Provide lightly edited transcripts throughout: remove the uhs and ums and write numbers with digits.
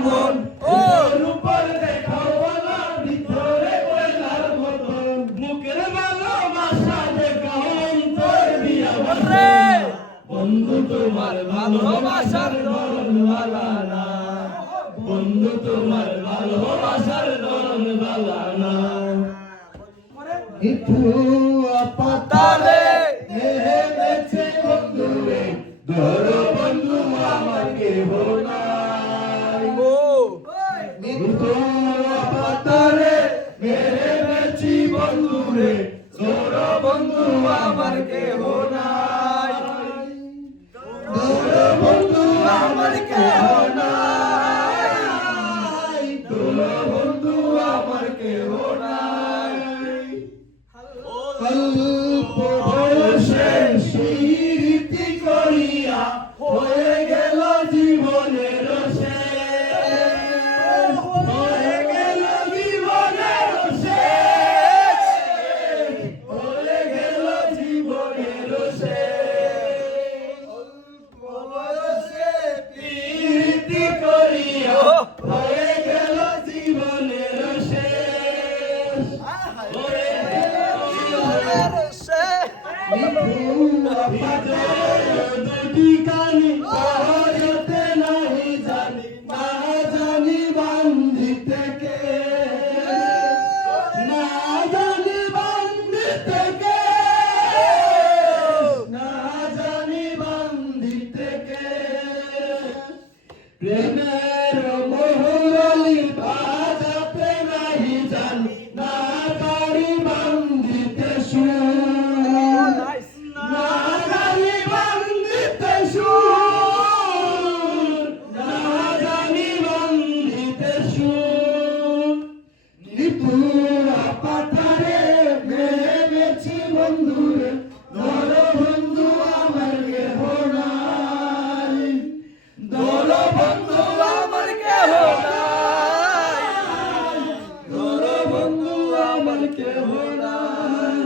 আপন ওর উপর দেখাও বলা ভিতরে কয়লার মতন মুখের ভালোবাসা দেখাও অন্তর দিয়া বলে বন্ধু তোমার ভালোবাসার ধরন ভালা না বন্ধু তোমার ভালোবাসার ধরন ভালা না একটু পাতালে হেমেছে বন্ধুরে ধরো বন্ধু আমাকে ভোলাই একটু পাতালে হেমেছি বন্ধুরে ধরো বন্ধু আমার কেহ নাই ধরো বন্ধু আমার কেহ নাই ধরো বন্ধু আমার কেহ নাই অল্প বয়সে স্মৃতি করিয়া হয়ে গেল জীবনের শেষ হয়ে গেল জীবনের শেষ হয়ে গেল জীবনের শেষ অল্প বয়সে স্মৃতি করিয়া হয়ে গেল জীবনের শেষ হয়ে গেল দুটি কানি পড়তে নাহি জানি না জানি বান্ধিতে কে না জানি বান্ধিতে কে না জানি বান্ধিতে কে প্রেমের মোহরালি বাজাতে নাহি জানি না পারি বান্ধিতে সুর পাথারে ভেবেছি বন্ধুরে ধরো বন্ধু আমার কেহ নাই ধরো বন্ধু আমার কেহ নাই ধরো বন্ধু আমার কেহ নাই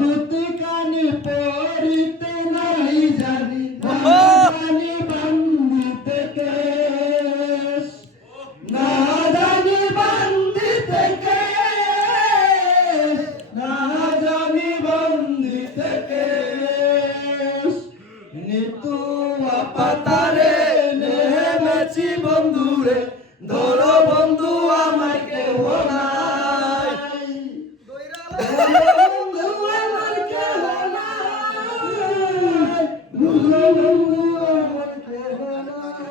দুটি কানি পড়িতে নাই জানি জানি বান্ধিতে কেশ না জানি বান্ধিতে কেশ না জানি বান্ধিতে কেশ নিতু পাতারে নেমেছি বন্ধুরে ধরো